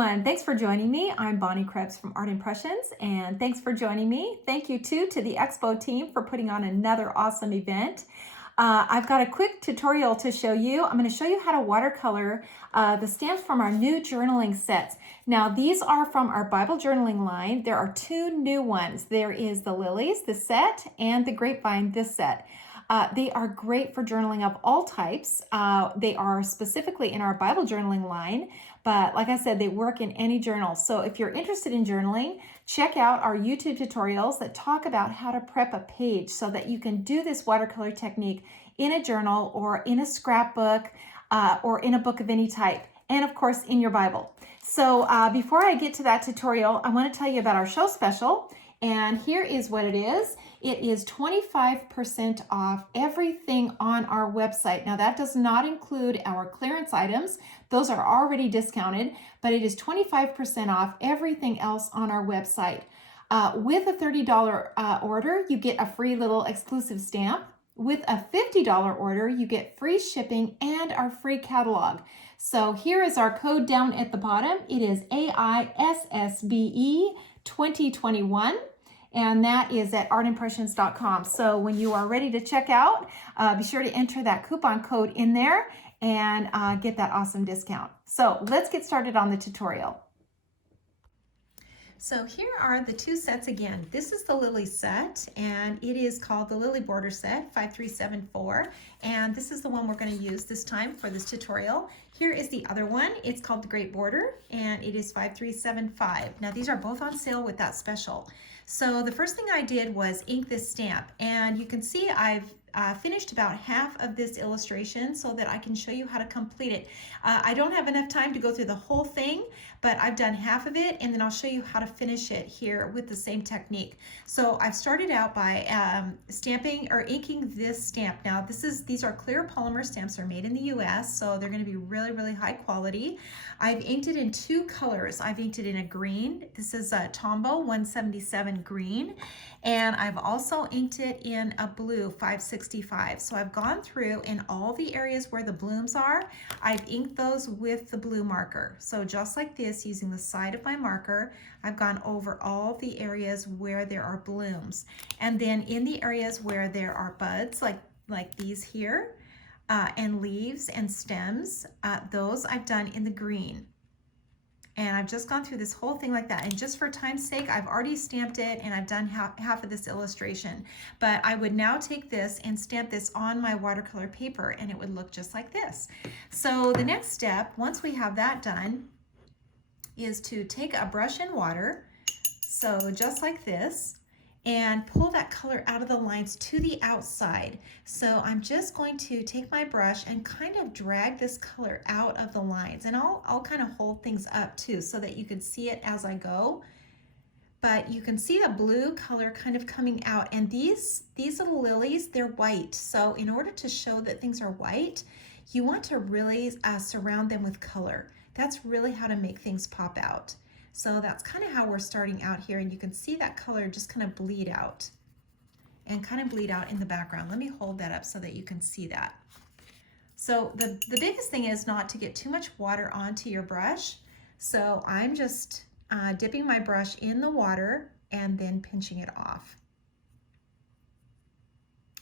everyone. Thanks for joining me. I'm Bonnie Krebs from Art Impressions, and thanks for joining me. Thank you too to the Expo team for putting on another awesome event. I've got a quick tutorial to show you. I'm going to show you how to watercolor the stamps from our new journaling sets. Now, these are from our Bible journaling line. There are two new ones. There is the Lilies, this set, and the Grapevine, this set. They are great for journaling of all types. They are specifically in our Bible journaling line, but like I said, they work in any journal. So if you're interested in journaling, check out our YouTube tutorials that talk about how to prep a page so that you can do this watercolor technique in a journal or in a scrapbook or in a book of any type, and of course in your Bible. So before I get to that tutorial, I want to tell you about our show special. And here is what it is. It is 25% off everything on our website. Now that does not include our clearance items. Those are already discounted, but it is 25% off everything else on our website. With a $30 order, you get a free little exclusive stamp. With a $50 order, you get free shipping and our free catalog. So here is our code down at the bottom. It is AISSBE 2021, and that is at artimpressions.com. So when you are ready to check out, be sure to enter that coupon code in there and get that awesome discount. So let's get started on the tutorial. So here are the two sets again. This is the Lily set, and it is called the Lily Border Set 5374, and this is the one we're going to use this time for this tutorial. Here is the other one. It's called the Great Border, and it is 5375. Now these are both on sale with that special. So the first thing I did was ink this stamp, and you can see I've finished about half of this illustration so that I can show you how to complete it. I don't have enough time to go through the whole thing, but I've done half of it, and then I'll show you how to finish it here with the same technique. So I've started out by stamping or inking this stamp. Now these are clear polymer stamps. They're made in the US, so they're going to be really, really high quality. I've inked it in two colors. I've inked it in a green. This is a Tombow 177 green, and I've also inked it in a blue 565. So I've gone through in all the areas where the blooms are. I've inked those with the blue marker. So just like this, using the side of my marker, I've gone over all the areas where there are blooms. And then in the areas where there are buds, like these here, and leaves and stems, those I've done in the green. And I've just gone through this whole thing like that. And just for time's sake, I've already stamped it, and I've done half of this illustration. But I would now take this and stamp this on my watercolor paper, and it would look just like this. So the next step, once we have that done, is to take a brush and water, so just like this, and pull that color out of the lines to the outside. So I'm just going to take my brush and kind of drag this color out of the lines, and I'll kind of hold things up too so that you can see it as I go. But you can see the blue color kind of coming out, and these little lilies, they're white. So in order to show that things are white, you want to really surround them with color. That's really how to make things pop out. So that's kind of how we're starting out here, and you can see that color just kind of bleed out and kind of bleed out in the background. Let me hold that up so that you can see that. So the biggest thing is not to get too much water onto your brush. So I'm just dipping my brush in the water and then pinching it off.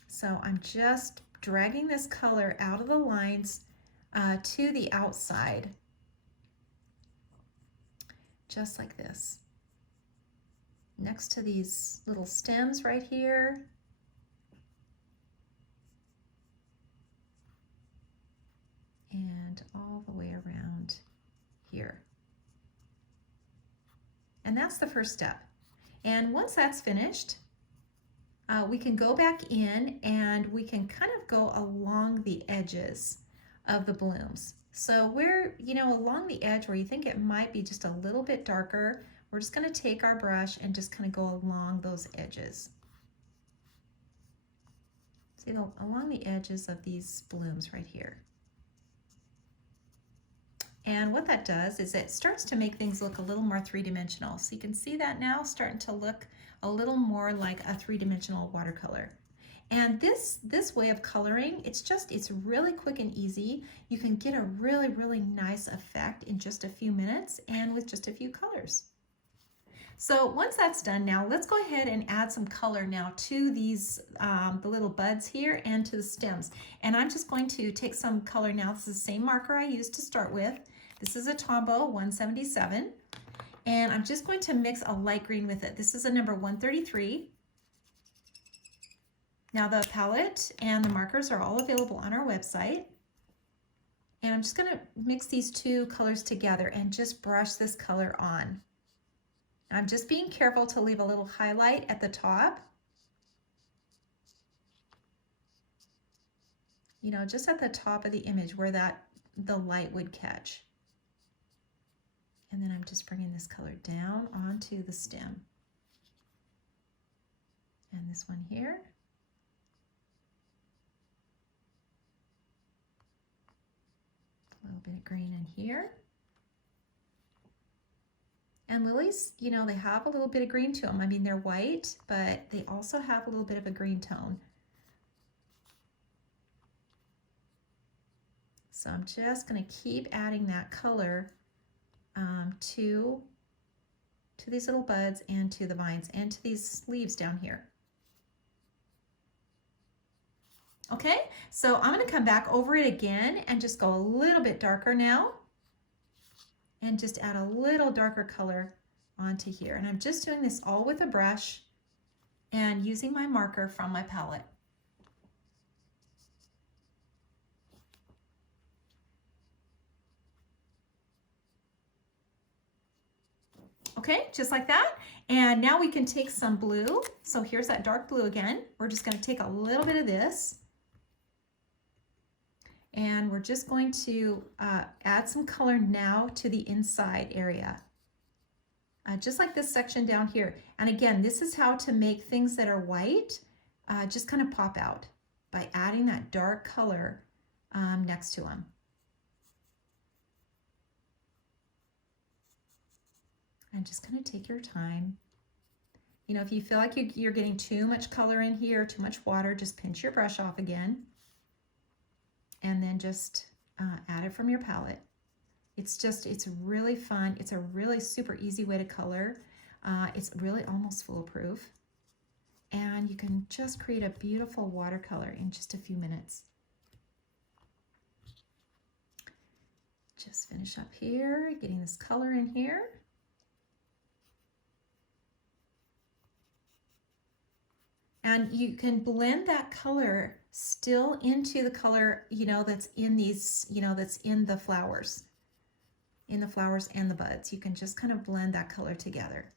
So I'm just dragging this color out of the lines to the outside. Just like this, next to these little stems right here. And all the way around here. And that's the first step. And once that's finished, we can go back in and we can kind of go along the edges of the blooms. So we're, along the edge where you think it might be just a little bit darker, we're just going to take our brush and just kind of go along those edges. See, along the edges of these blooms right here. And what that does is it starts to make things look a little more three-dimensional. So you can see that now starting to look a little more like a three-dimensional watercolor. And this way of coloring, it's really quick and easy. You can get a really, really nice effect in just a few minutes and with just a few colors. So once that's done now, let's go ahead and add some color now to these, the little buds here and to the stems. And I'm just going to take some color now. This is the same marker I used to start with. This is a Tombow 177. And I'm just going to mix a light green with it. This is a number 133. Now the palette and the markers are all available on our website. And I'm just gonna mix these two colors together and just brush this color on. I'm just being careful to leave a little highlight at the top. You know, just at the top of the image where the light would catch. And then I'm just bringing this color down onto the stem. And this one here. A little bit of green in here. And lilies, you know, they have a little bit of green to them. I mean, they're white, but they also have a little bit of a green tone. So I'm just going to keep adding that color to these little buds and to the vines and to these leaves down here. Okay, so I'm going to come back over it again and just go a little bit darker now. And just add a little darker color onto here. And I'm just doing this all with a brush and using my marker from my palette. Okay, just like that. And now we can take some blue. So here's that dark blue again. We're just going to take a little bit of this. And we're just going to add some color now to the inside area. Just like this section down here. And again, this is how to make things that are white just kind of pop out by adding that dark color next to them. And just kind of take your time. You know, if you feel like you're getting too much color in here, too much water, just pinch your brush off again. And then just add it from your palette. It's really fun. It's a really super easy way to color. It's really almost foolproof. And you can just create a beautiful watercolor in just a few minutes. Just finish up here, getting this color in here. And you can blend that color still into the color, you know, that's in these, you know, that's in the flowers and the buds. You can just kind of blend that color together.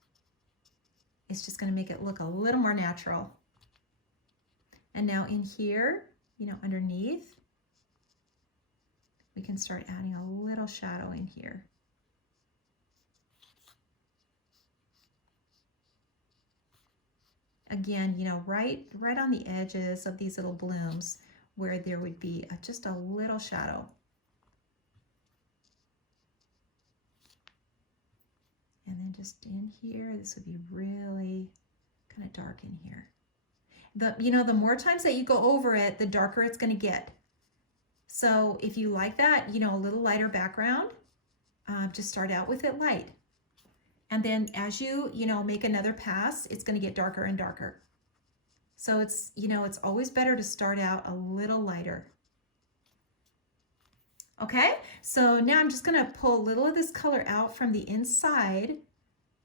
It's just going to make it look a little more natural. And now in here, you know, underneath, we can start adding a little shadow in here. Again, you know, right on the edges of these little blooms where there would be just a little shadow. And then just in here, this would be really kind of dark in here. You know, the more times that you go over it, the darker it's going to get. So if you like that, you know, a little lighter background, just start out with it light. And then as you know, make another pass, it's going to get darker and darker. So it's, you know, it's always better to start out a little lighter. Okay, so now I'm just going to pull a little of this color out from the inside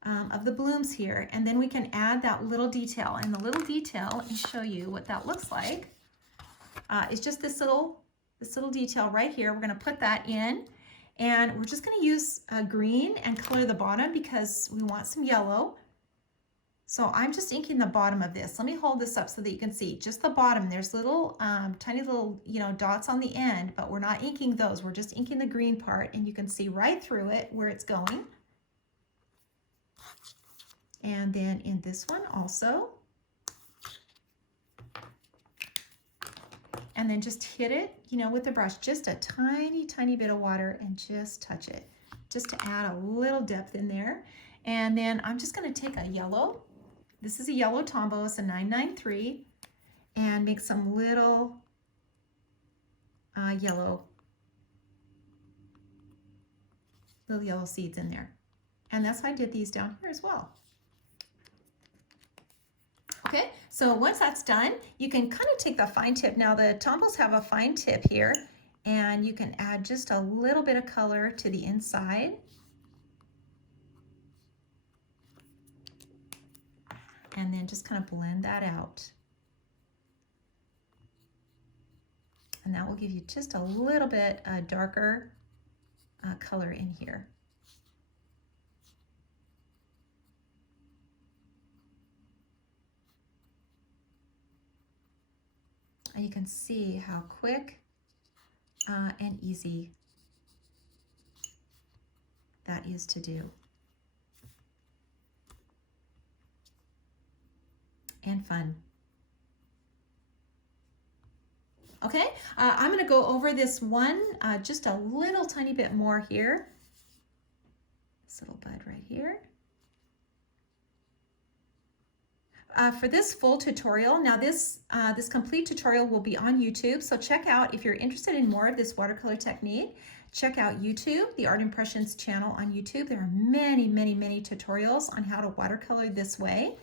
of the blooms here, and then we can add that little detail. And the little detail, let me show you what that looks like. It's just this little detail right here. We're going to put that in. And we're just going to use green and color the bottom because we want some yellow. So I'm just inking the bottom of this. Let me hold this up so that you can see just the bottom. There's little tiny little, you know, dots on the end, but we're not inking those. We're just inking the green part, and you can see right through it where it's going. And then in this one also. And then just hit it, you know, with the brush, just a tiny, tiny bit of water, and just touch it, just to add a little depth in there. And then I'm just going to take a yellow. This is a yellow Tombow, it's a 993. and make some little yellow seeds in there. And that's why I did these down here as well. Okay, so once that's done, you can kind of take the fine tip. Now the tombos have a fine tip here, and you can add just a little bit of color to the inside. And then just kind of blend that out. And that will give you just a little bit darker color in here. And you can see how quick and easy that is to do. And fun. Okay, I'm going to go over this one just a little tiny bit more here. This little bud right here. For this full tutorial, now this complete tutorial will be on YouTube, so check out, if you're interested in more of this watercolor technique, check out YouTube, the Art Impressions channel on YouTube. There are many, many, many tutorials on how to watercolor this way,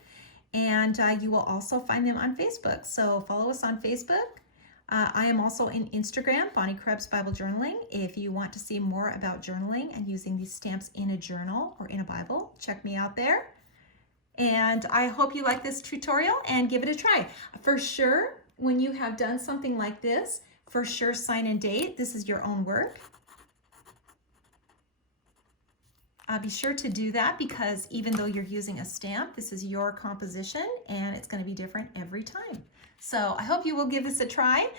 and you will also find them on Facebook, so follow us on Facebook. I am also in Instagram, Bonnie Krebs Bible Journaling. If you want to see more about journaling and using these stamps in a journal or in a Bible, check me out there. And I hope you like this tutorial and give it a try. For sure, when you have done something like this, for sure sign and date. This is your own work. Be sure to do that, because even though you're using a stamp, this is your composition and it's going to be different every time. So I hope you will give this a try.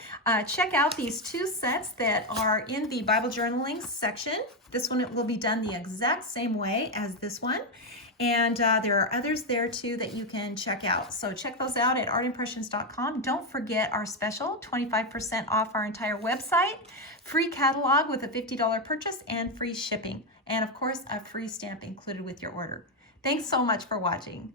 Check out these two sets that are in the Bible journaling section. This one will be done the exact same way as this one. And there are others there too that you can check out. So check those out at artimpressions.com. Don't forget our special, 25% off our entire website, free catalog with a $50 purchase, and free shipping. And of course, a free stamp included with your order. Thanks so much for watching.